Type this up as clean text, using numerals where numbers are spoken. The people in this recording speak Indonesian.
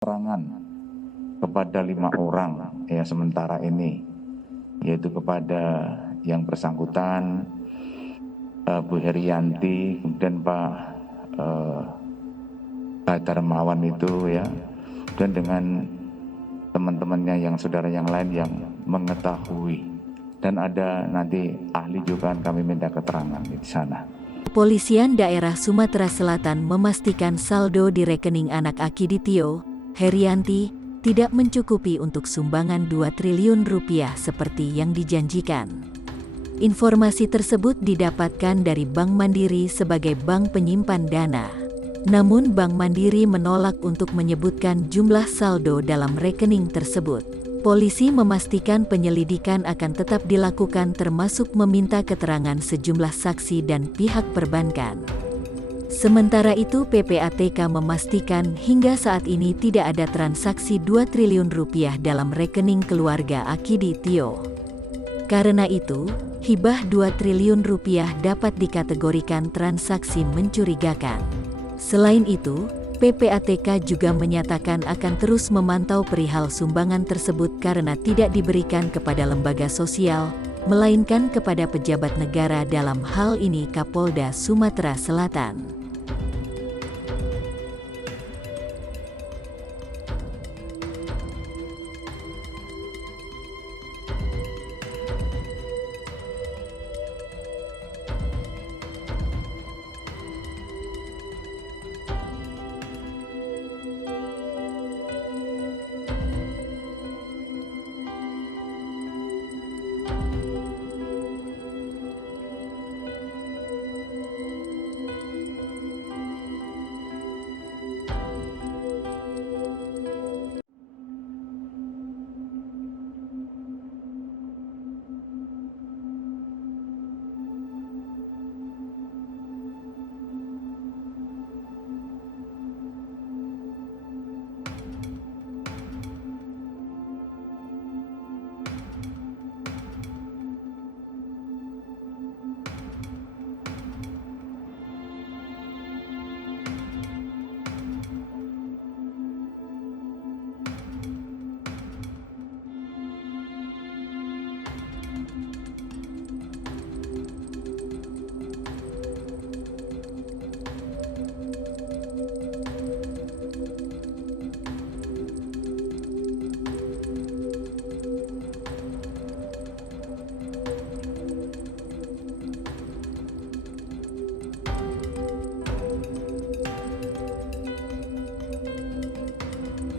keterangan kepada 5 orang ya sementara ini, yaitu kepada yang bersangkutan Bu Herianti, kemudian Pak Darmawan itu ya, dan dengan teman-temannya yang saudara yang lain yang mengetahui, dan ada nanti ahli juga kami minta keterangan di sana. Kepolisian Daerah Sumatera Selatan memastikan saldo di rekening anak Akiditio, Herianti, tidak mencukupi untuk sumbangan 2 triliun rupiah seperti yang dijanjikan. Informasi tersebut didapatkan dari Bank Mandiri sebagai bank penyimpan dana. Namun Bank Mandiri menolak untuk menyebutkan jumlah saldo dalam rekening tersebut. Polisi memastikan penyelidikan akan tetap dilakukan termasuk meminta keterangan sejumlah saksi dan pihak perbankan. Sementara itu PPATK memastikan hingga saat ini tidak ada transaksi 2 triliun rupiah dalam rekening keluarga Akiditio. Karena itu, hibah 2 triliun rupiah dapat dikategorikan transaksi mencurigakan. Selain itu, PPATK juga menyatakan akan terus memantau perihal sumbangan tersebut karena tidak diberikan kepada lembaga sosial, melainkan kepada pejabat negara, dalam hal ini Kapolda Sumatera Selatan.